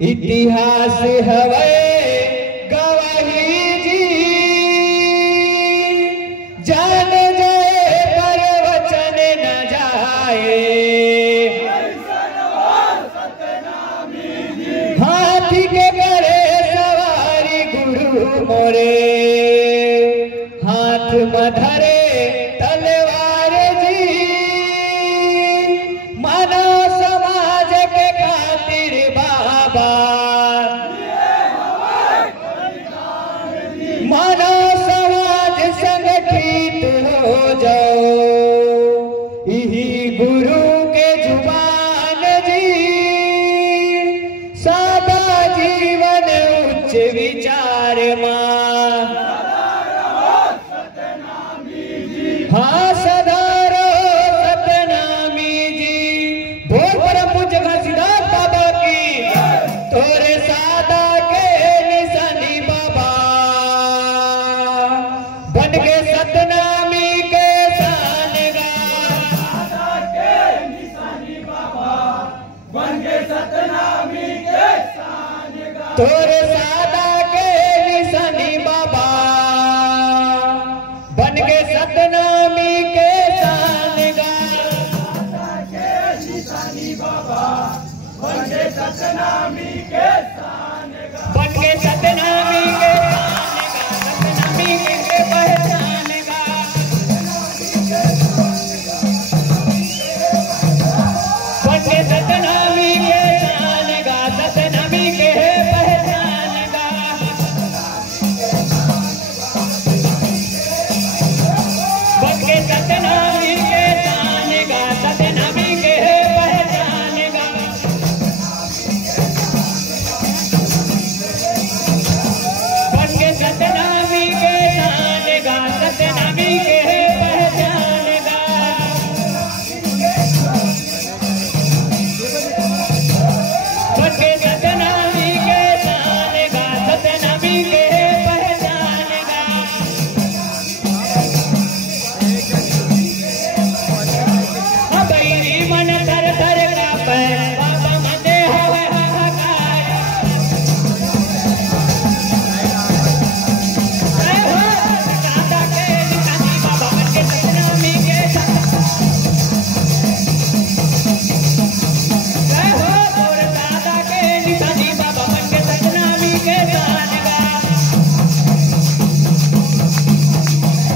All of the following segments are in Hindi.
इतिहास हवे गवाही जी जान जाए पर वचन न जाए। हाथी के करे सवारी गुरु मोरे हाथ मधरे तलवार जी मानव समाज के खातिर बाबा मानव समाज संगठित हो जाओ यही गुरु के जुबान जी सादा जीवन उच्च विचार मां। हाँ सदा रहो सतनामी जी। बोल परम पूज्य घसीदास बाबा की तोरे सादा के निशानी बाबा बन के सतनामी के शान गा। सादा के निशानी बाबा बन के सतनामी के शान गा। तोरे सादा के निशानी बाबा बन के सतनामी के शान गा। सादा के निशानी बाबा बन के सतनामी के शान गा। बन के सतनामी के शान गा। सतनामी के पहचान गा। बन के सतनामी के शान गा। सतनामी के पहचान गा। बन के सतनामी के शान गा। सतनामी के पहचान गा। बन के सतनामी के शान गा। सतनामी के पहचान गा। बन के सतनामी के शान गा। सतनामी के पहचान गा। बैरी मन थर थर कापे बाबा मते हवे हाहाकार। जय हो सादा के निशानी बाबा बन के सतनामी के जय हो तोर सादा के निशानी बाबा बन के सतनामी के शान गा।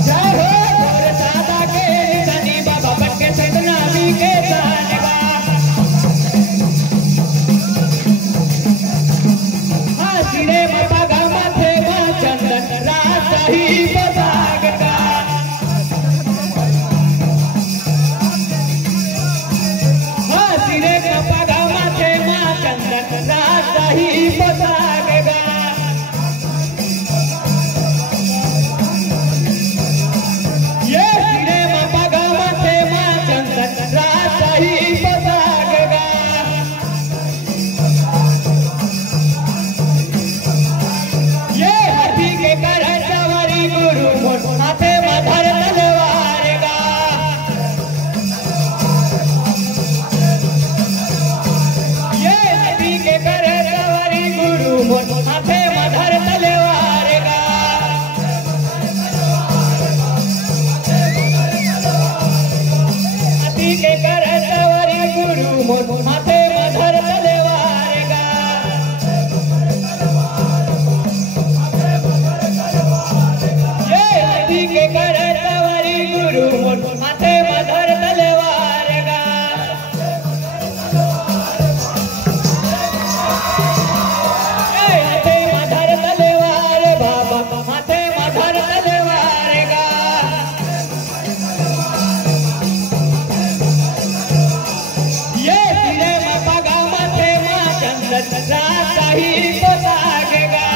जय हो तोर सादा के निशानी बाबा बन के सतनामी के शान गा। हाँ सिरे मपा गा माथे मां चंदन रात ही बजाग गा। हाँ सिरे मपा गा माथे मां चंदन रात ही बजाग गा। ये सिरे मपा गा माथे मां चंदन रात ही बजाग गा। ये हाथी के कर सवारी गुरु मोर हाथे मधर तलवार गा। ये हाथी के कर सवारी गुरु मोर हाथे मधर तलवार गा। हाथी के कर सवारी गुरु मोर हाथे मधर तलवार गा। ये हाथी के कर सवारी गुरु मोर हाथे मधर तलवार गा। ये हाथे मधर तलवार बाबा हाथे मधर तलवार गा। ये सिरे मपा गा माथे मां चंदन रात ही बजाग गा।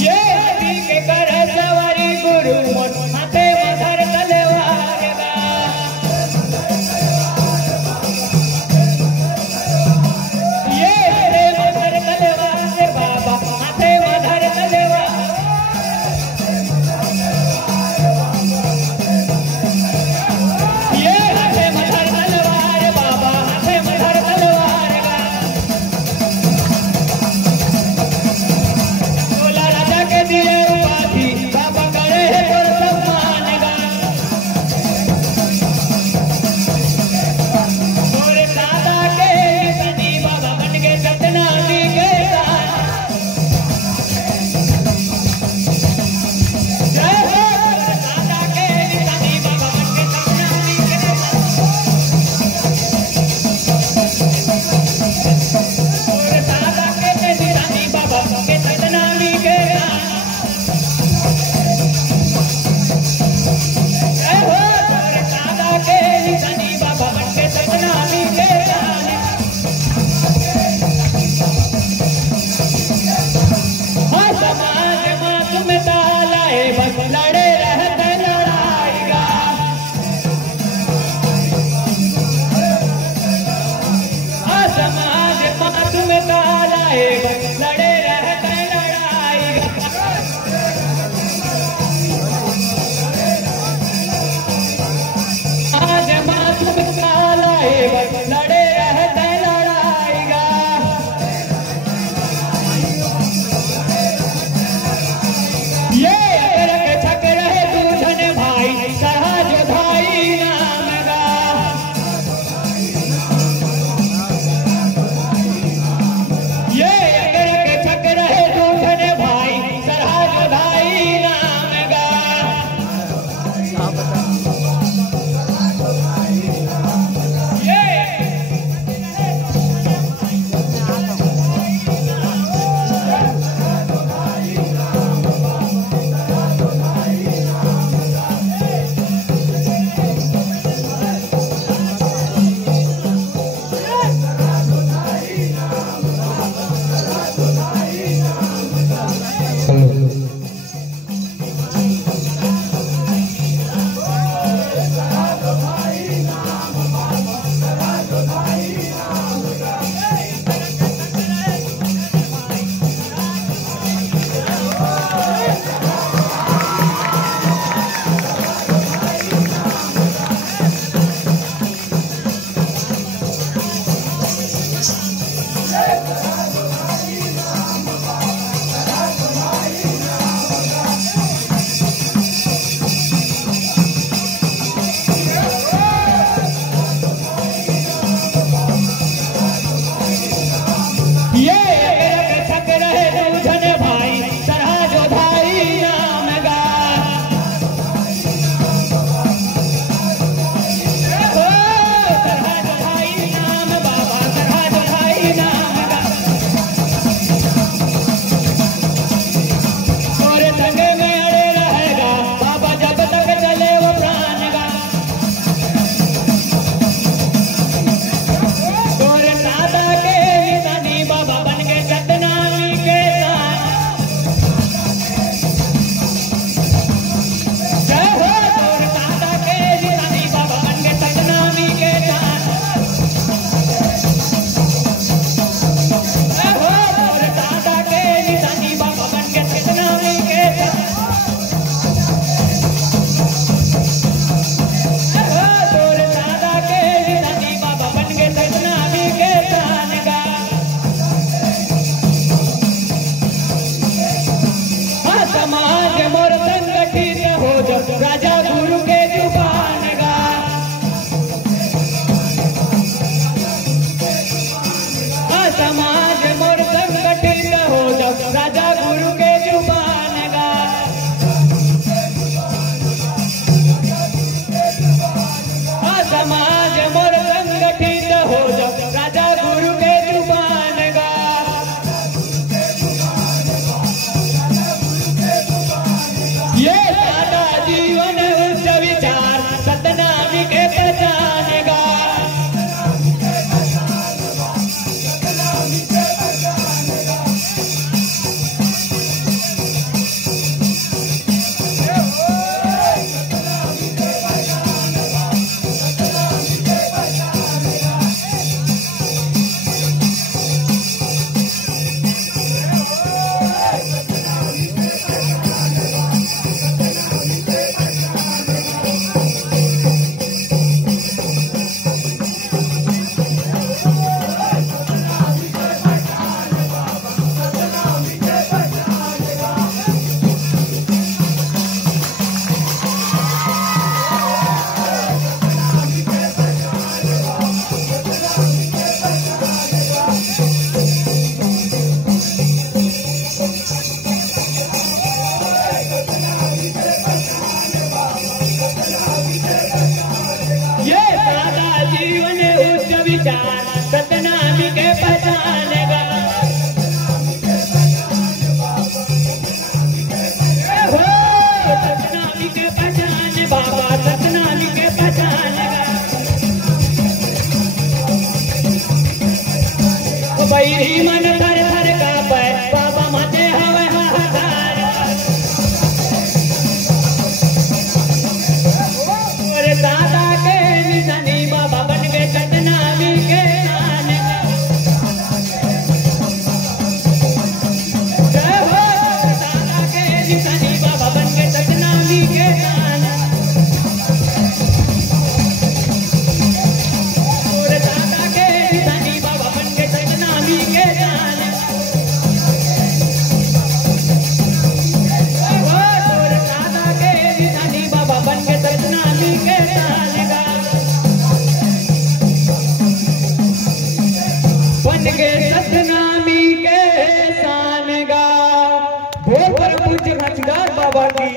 ये हाथी के कर सवारी गुरु मोर हाथे मधर तलवार गा। ये सिरे मधर तलवार बाबा हाथे मधर तलवार। ये हाथे मधर तलवार सादा जीवन उच्च विचार सतनामी के पहचानेगा। सतनामी के पहचाने बाबा, सतनामी के पहचानेगा। बैरी मन थर थर कांपे बाबा मचे हवे हाहाकार। और दादा के निशानी बाबा बन गए सतनामी के शान। जय हो दादा के निशानी बाबा बन गए सतनामी के शान। और दादा के निशानी बाबा बन गए सतनामी के शान। और दादा के निशानी बाबा बन गए सतनामी के शान गा। बन गए सतनामी के शान गा। बोल पर पूज्य घाटदार बाबा की